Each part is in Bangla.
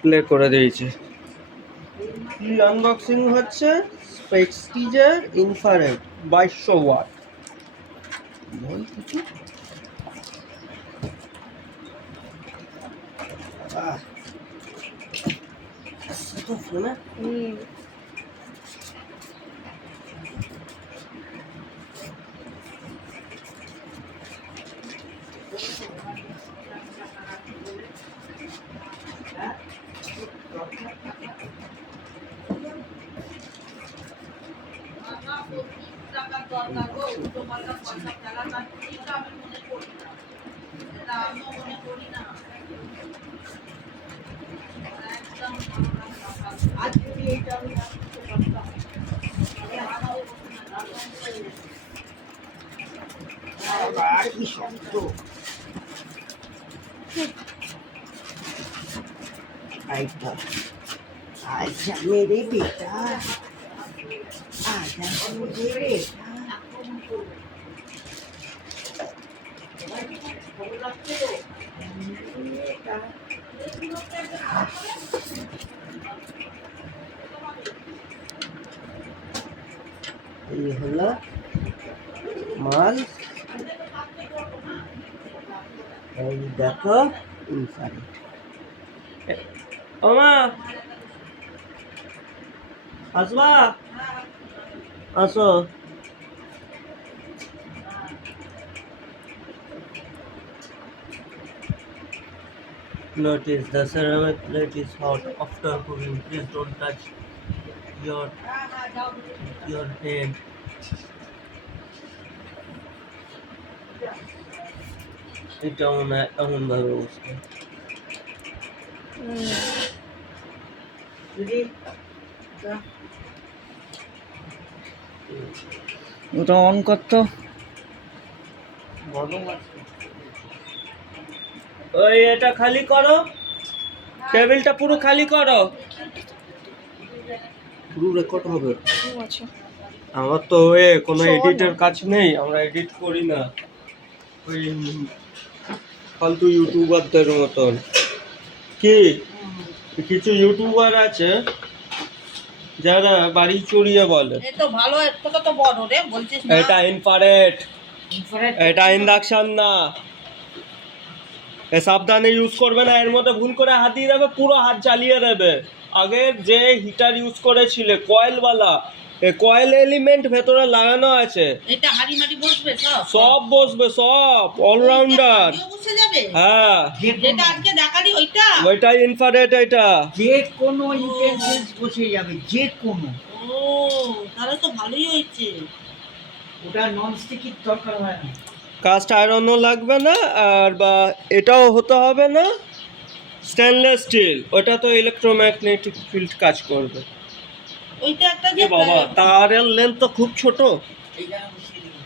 প্লে করে দিয়েছি। কি আনবক্সিং হচ্ছে? প্রেস্টিজের ইনফ্রারেড 2200 ওয়াট। বল কিছু। তো ফোনে কি শব্দ! আইটা আচ্ছা মেরে বেটা, আচ্ছা মেরে বেটা। এই হলো মাল। এই দেখো ইনফ্রারেড। ওমা আসবা, আসো। Notice the ceramic plate is hot after cooking. Please don't touch your hand. এটা মনে হয় এমন ভাবে অবস্থা। ওটা অন করতো। ওই এটা খালি করো, টেবিলটা পুরো খালি করো। পুরো রেকর্ড হবে। আমার তো কোনো এডিটের কাজ নেই, আমরা এডিট করি না, ওই ফালতু ইউটিউবারদের মতন। কি কিছু ইউটিউবার আছে যারা বাড়ি চড়িয়ে বলে এটা ইনফ্রারেড, এটা ইন্ডাকশন না, সাবধানে ইউজ করবে না। এর মধ্যে ভুল করে হাত দিয়ে দেবে, পুরো হাত জ্বালিয়ে দেবে। আগে যে হিটার ইউজ করেছিলে কয়েলওয়ালা, কয়েল এলিমেন্ট ভেতরে লাগানো আছে, এটা হাড়ি মাটি বসবে সব বসবে, সব অলরাউন্ডার। হ্যাঁ যেটা আজকে দেখালি ওইটা ইনফ্রারেড, এটা যে কোনো ইউটেন্সিলস বসে যাবে, যে কোনো। ও তাহলে তো ভালোই হয়েছে। ওটা নন স্টিকির দরকার হয় না, কাস্ট আয়রনও লাগবে না, আর বা এটাও হতে হবে না স্টেনলেস স্টিল। ওটা তো ইলেকট্রোম্যাগনেটিক ফিল্ড কাজ করবে। ওইটা একটা যে বাবা তারের লেন্থ তো খুব ছোট এইটা বসিয়ে দিবি।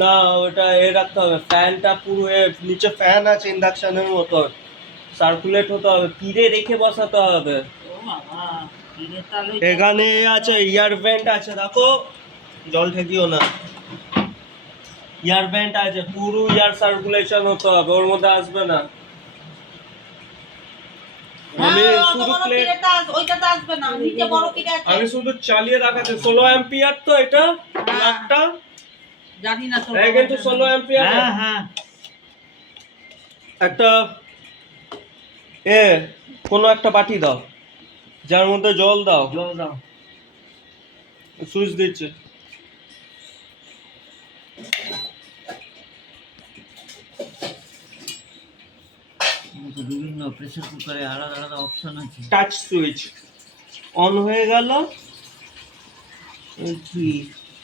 না, ওটা রাখতে হবে। ফ্যানটা পুরো নিচে ফ্যান আছে ইন্ডাকশনের মতো, সার্কুলেট হতে হবে, তীরে রেখে বসাতে হবে। ও বাবা তাহলে এখানে আছে ইয়ার ভেন্ট আছে, দেখো জল ঠেকিও না। ইয়ার ভেন্ট আছে, পুরো ইয়ার সার্কুলেশন হতে হবে, ওর মধ্যে আসবে না। আমি শুধু প্লেট, আমি শুধু চালিয়ে রাখাতে 16 অ্যাম্পিয়ার তো এটা প্লাগটা, জানি না তো কিন্তু 16 অ্যাম্পিয়ার। হ্যাঁ হ্যাঁ, একটা কোনো একটা বাটি দাও, যার মধ্যে জল দাও, জল দাও। সুইচ দিচ্ছে। বিভিন্ন প্রেসার কুকারে আলাদা আলাদা অপশন আছে। টাচ সুইচ অন হয়ে গেল, কি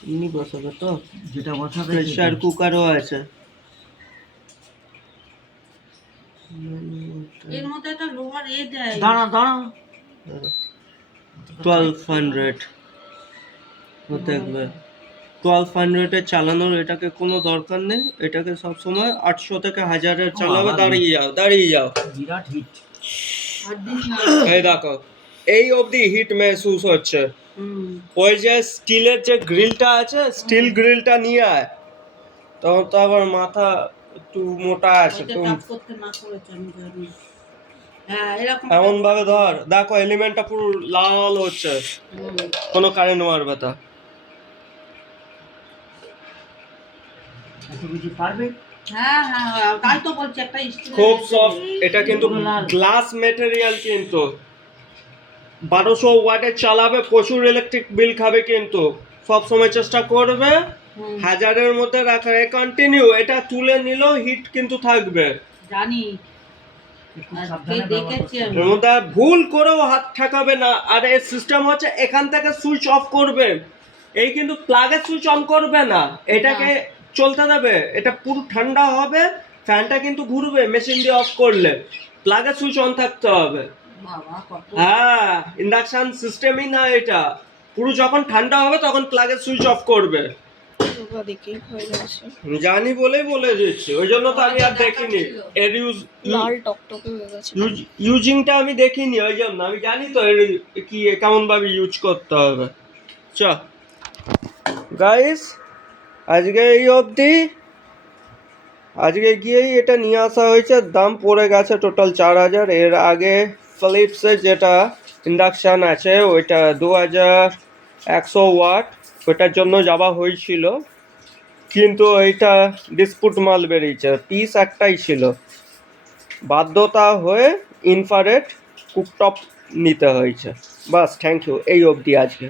এমনি বসাবে তো, যেটা বসাবে প্রেসার কুকারও আছে। এর মধ্যে একটা লোহার দেয়। দাঁড়া দাঁড়া, 1200 দেখবে, 1200 এ চালানোর এটাকে কোনো দরকার নেই। এটাকে সবসময় 800 থেকে 1000 চালাবে। দাঁড়িয়ে যাও, দাঁড়িয়ে যাও, বিরাট হিট। এই দেখো এই অবধি হিট মেহসুস হচ্ছে। ওই যে স্টিলের যে গ্রিলটা আছে, স্টিল গ্রিলটা নিয়ে আয়, তখন তো আবার মাথা একটু মোটা আছে তো। কাজ করতে না করেছে আমি জানি। হ্যাঁ এরকম এমন ভাবে ধর, দেখো এলিমেন্টটা পুরো লাল হচ্ছে, হুম। কোনো কারেন্ট মারবে তা। এত কিছু পারবে? হ্যাঁ হ্যাঁ হ্যাঁ, তাই তো বলছি একটা স্টিলের খুব সফট, এটা কিন্তু গ্লাস মেটেরিয়াল, কিন্তু 1200 ওয়াটের চালাবে, প্রচুর ইলেকট্রিক বিল খাবে, কিন্তু সব সময় চেষ্টা করবে হুম, হাজারের মধ্যে রাখার। কন্টিনিউ এটা তুলে নিলেও হিট কিন্তু থাকবে। জানি একটু আজকে সাবধানে ব্যবহার দেখেছি করতে আমি। হবে। এর মধ্যে ভুল করেও হাত ঠেকাবে না। আর এর সিস্টেম হচ্ছে এখান থেকে সুইচ অফ করবে, এই কিন্তু প্লাগের সুইচ অন করবে না, এটাকে চলতে দেবে। এটা পুরো ঠান্ডা হবে, ফ্যানটা কিন্তু ঘুরবে মেশিন দিয়ে অফ করলে, প্লাগের সুইচ অন থাকতে হবে। বাবা কত হ্যাঁ, ইন্ডাকশন সিস্টেমই না এটা। পুরো যখন ঠান্ডা হবে তখন প্লাগের সুইচ অফ করবে। রোগা দেখেই ভয় লাগছে, জানি বলেই বলে দিচ্ছি, ওই জন্য তো আমি আর দেখিনি এর লাল টকটকে হয়ে গেছে। ইউজিংটা আমি দেখিনি, ওই জন্য আমি জানি তো এর কি কেমন ভাবে ইউজ করতে হবে। চ গাইস, আজকে এই অবধি। আজকে গিয়েই এটা নিয়ে আসা হয়েছে, দাম পড়ে গেছে টোটাল 4000। এর আগে ফিলিপসের যেটা ইন্ডাকশান আছে ওইটা 2100 ওয়াট, ওইটার জন্য যাওয়া হয়েছিল, কিন্তু ওইটা ডিসপুট মাল বেরিয়েছে, পিস একটাই ছিল, বাধ্যতা হয়ে ইনফ্রারেড কুকটপ নিতে হয়েছে। বাস, থ্যাংক ইউ, এই অবধি আজকে।